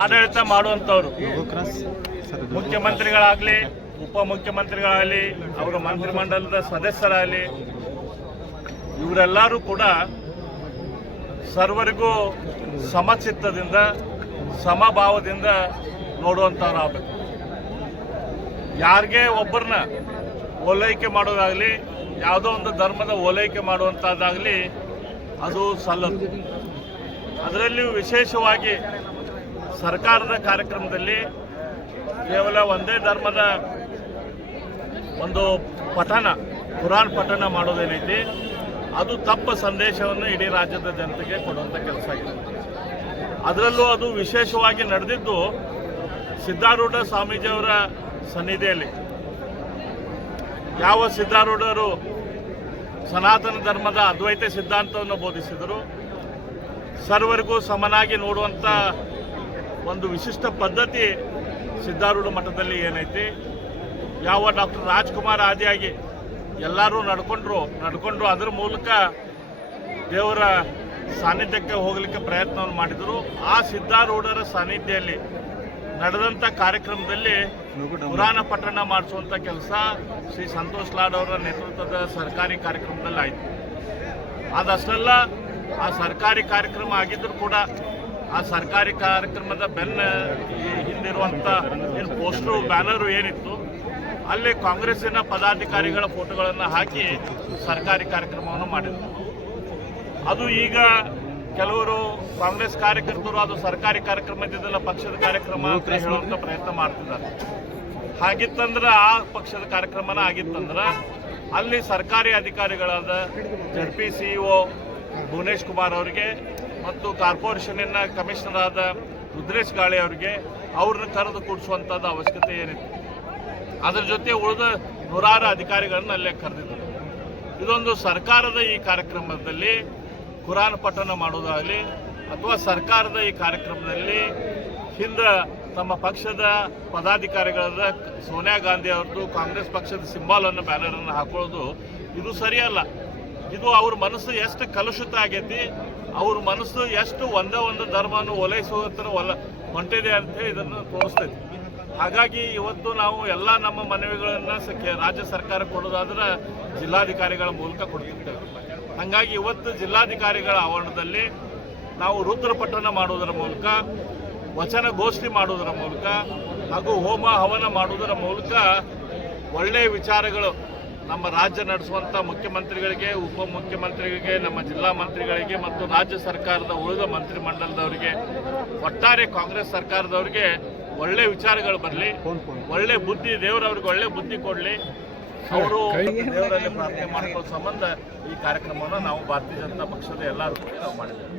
ಆಡಳಿತ ಮಾಡುವಂಥವ್ರು. ಮುಖ್ಯಮಂತ್ರಿಗಳಾಗಲಿ ಉಪಮುಖ್ಯಮಂತ್ರಿಗಳಾಗಲಿ ಅವರ ಮಂತ್ರಿಮಂಡಲದ ಸದಸ್ಯರಾಗಲಿ ಇವರೆಲ್ಲರೂ ಕೂಡ ಸರ್ವರಿಗೂ ಸಮಚಿತ್ತದಿಂದ ಸಮಭಾವದಿಂದ ನೋಡುವಂಥವ್ರು ಆಗಬೇಕು ಯಾರಿಗೆ ಒಬ್ಬರನ್ನ ಓಲೈಕೆ ಮಾಡೋದಾಗಲಿ ಯಾವುದೋ ಒಂದು ಧರ್ಮದ ಓಲೈಕೆ ಮಾಡುವಂಥದ್ದಾಗಲಿ ಅದು ಸಲ್ಲದು. ಅದರಲ್ಲಿಯೂ ವಿಶೇಷವಾಗಿ ಸರ್ಕಾರದ ಕಾರ್ಯಕ್ರಮದಲ್ಲಿ ಕೇವಲ ಒಂದೇ ಧರ್ಮದ ಒಂದು ಪಠನ, ಕುರಾನ್ ಪಠಣ ಮಾಡೋದೇನೈತಿ ಅದು ತಪ್ಪ ಸಂದೇಶವನ್ನು ಇಡೀ ರಾಜ್ಯದ ಜನತೆಗೆ ಕೊಡುವಂಥ ಕೆಲಸ ಆಗಿದೆ. ಅದರಲ್ಲೂ ಅದು ವಿಶೇಷವಾಗಿ ನಡೆದಿದ್ದು ಸಿದ್ಧಾರೂಢ ಸ್ವಾಮೀಜಿಯವರ ಸನ್ನಿಧಿಯಲ್ಲಿ. ಯಾವ ಸಿದ್ಧಾರೂಢರು ಸನಾತನ ಧರ್ಮದ ಅದ್ವೈತ ಸಿದ್ಧಾಂತವನ್ನು ಬೋಧಿಸಿದರು ಸರ್ವರಿಗೂ ಸಮನಾಗಿ ನೋಡುವಂಥ ಒಂದು ವಿಶಿಷ್ಟ ಪದ್ಧತಿ ಸಿದ್ಧಾರೂಢ ಮಠದಲ್ಲಿ ಏನೈತಿ, ಯಾವ ಡಾಕ್ಟರ್ ರಾಜ್ಕುಮಾರ್ ಆದಿಯಾಗಿ ಎಲ್ಲರೂ ನಡ್ಕೊಂಡ್ರು ನಡ್ಕೊಂಡ್ರು ಅದರ ಮೂಲಕ ದೇವರ ಸಾನ್ನಿಧ್ಯಕ್ಕೆ ಹೋಗಲಿಕ್ಕೆ ಪ್ರಯತ್ನವನ್ನು ಮಾಡಿದರು. ಆ ಸಿದ್ಧಾರೂಢರ ಸಾನ್ನಿಧ್ಯದಲ್ಲಿ ನಡೆದಂಥ ಕಾರ್ಯಕ್ರಮದಲ್ಲಿ ಪುರಾಣ ಪಠಣ ಮಾಡಿಸುವಂಥ ಕೆಲಸ ಶ್ರೀ ಸಂತೋಷ್ ಲಾಡ್ ಅವರ ನೇತೃತ್ವದ ಸರ್ಕಾರಿ ಕಾರ್ಯಕ್ರಮದಲ್ಲಿ ಆಯಿತು. ಅದಷ್ಟಲ್ಲ ಆ ಸರ್ಕಾರಿ ಕಾರ್ಯಕ್ರಮ ಆಗಿದ್ದರೂ ಕೂಡ ಆ ಸರ್ಕಾರಿ ಕಾರ್ಯಕ್ರಮದ ಬೆನ್ನ ಹಿಂದಿರುವಂಥ ಏನು ಪೋಸ್ಟರು ಬ್ಯಾನರು ಏನಿತ್ತು, ಅಲ್ಲಿ ಕಾಂಗ್ರೆಸ್ಸಿನ ಪದಾಧಿಕಾರಿಗಳ ಫೋಟೋಗಳನ್ನು ಹಾಕಿ ಸರ್ಕಾರಿ ಕಾರ್ಯಕ್ರಮವನ್ನು ಮಾಡಿದ್ರು. ಅದು ಈಗ ಕೆಲವರು ಕಾಂಗ್ರೆಸ್ ಕಾರ್ಯಕರ್ತರು ಅದು ಸರ್ಕಾರಿ ಕಾರ್ಯಕ್ರಮ ಇದ್ದಿದ್ದಲ್ಲ, ಪಕ್ಷದ ಕಾರ್ಯಕ್ರಮ ಅಂತ ಹೇಳುವಂತ ಪ್ರಯತ್ನ ಮಾಡ್ತಿದ್ದಾರೆ. ಹಾಗಿತ್ತಂದ್ರೆ ಆ ಪಕ್ಷದ ಕಾರ್ಯಕ್ರಮನ ಆಗಿತ್ತಂದ್ರೆ ಅಲ್ಲಿ ಸರ್ಕಾರಿ ಅಧಿಕಾರಿಗಳಾದ Z P CEO Bhuvanesh Kumar ಅವರಿಗೆ ಮತ್ತು ಕಾರ್ಪೊರೇಷನಿನ ಕಮಿಷನರ್ ಆದ ರುದ್ರೇಶ್ ಗಾಳಿ ಅವರಿಗೆ ಅವ್ರನ್ನ ಕರೆದು ಕೂಡಿಸುವಂಥದ್ದು ಅವಶ್ಯಕತೆ ಏನಿತ್ತು ಅದರ ಜೊತೆ ಉಳಿದ ನೂರಾರು ಅಧಿಕಾರಿಗಳನ್ನ ಅಲ್ಲೇ ಕರೆದಿದ್ದರು. ಇದೊಂದು ಸರ್ಕಾರದ ಈ ಕಾರ್ಯಕ್ರಮದಲ್ಲಿ ಕುರಾನ್ ಪಠನ ಮಾಡೋದಾಗಲಿ ಅಥವಾ ಸರ್ಕಾರದ ಈ ಕಾರ್ಯಕ್ರಮದಲ್ಲಿ ಹಿಂದೆ ತಮ್ಮ ಪಕ್ಷದ ಪದಾಧಿಕಾರಿಗಳಾದ ಸೋನಿಯಾ ಗಾಂಧಿ ಅವ್ರದ್ದು, ಕಾಂಗ್ರೆಸ್ ಪಕ್ಷದ ಸಿಂಬಾಲನ್ನು ಬ್ಯಾನರನ್ನು ಹಾಕೊಳ್ಳೋದು ಇದು ಸರಿಯಲ್ಲ. ಇದು ಅವ್ರ ಮನಸ್ಸು ಎಷ್ಟು ಕಲುಷಿತ ಆಗೈತಿ ಅವ್ರ ಮನಸ್ಸು ಎಷ್ಟು ಒಂದೇ ಒಂದು ಧರ್ಮವನ್ನು ಒಲೈಸುವ ಹತ್ರ ಒಲ ಹೊಂಟಿದೆ ಅಂತ ಇದನ್ನು ತೋರಿಸ್ತೈತಿ ಹಾಗಾಗಿ ಇವತ್ತು ನಾವು ಎಲ್ಲ ನಮ್ಮ ಮನವಿಗಳನ್ನು ರಾಜ್ಯ ಸರ್ಕಾರ ಕೊಡೋದಾದ್ರೆ ಜಿಲ್ಲಾಧಿಕಾರಿಗಳ ಮೂಲಕ ಕೊಡ್ತಿರ್ತೇವೆ. ಹಾಗಾಗಿ ಇವತ್ತು ಜಿಲ್ಲಾಧಿಕಾರಿಗಳ ಆವರಣದಲ್ಲಿ ನಾವು ರುದ್ರಪಠನ ಮಾಡುವುದರ ಮೂಲಕ, ವಚನ ಗೋಷ್ಠಿ ಮಾಡುವುದರ ಮೂಲಕ ಹಾಗೂ ಹೋಮ ಹವನ ಮಾಡುವುದರ ಮೂಲಕ ಒಳ್ಳೆಯ ವಿಚಾರಗಳು ನಮ್ಮ ರಾಜ್ಯ ನಡೆಸುವಂಥ ಮುಖ್ಯಮಂತ್ರಿಗಳಿಗೆ ಉಪಮುಖ್ಯಮಂತ್ರಿಗಳಿಗೆ ನಮ್ಮ ಜಿಲ್ಲಾ ಮಂತ್ರಿಗಳಿಗೆ ಮತ್ತು ರಾಜ್ಯ ಸರ್ಕಾರದ ಉಳಿದ ಮಂತ್ರಿಮಂಡಲದವರಿಗೆ, ಒಟ್ಟಾರೆ ಕಾಂಗ್ರೆಸ್ ಸರ್ಕಾರದವರಿಗೆ ಒಳ್ಳೆ ವಿಚಾರಗಳು ಬರಲಿ, ಒಳ್ಳೆ ಬುದ್ಧಿ ದೇವರವ್ರಿಗೆ ಒಳ್ಳೆ ಬುದ್ಧಿ ಕೊಡಲಿ. ಅವರು ದೇವರಲ್ಲಿ ಪ್ರಾರ್ಥನೆ ಮಾಡ್ಕೊಳ್ಳೋ ಸಂಬಂಧ ಈ ಕಾರ್ಯಕ್ರಮವನ್ನು ನಾವು ಭಾರತೀಯ ಜನತಾ ಪಕ್ಷದ ಎಲ್ಲರೂ ಕೂಡ ನಾವು ಮಾಡಿದ್ದೇವೆ.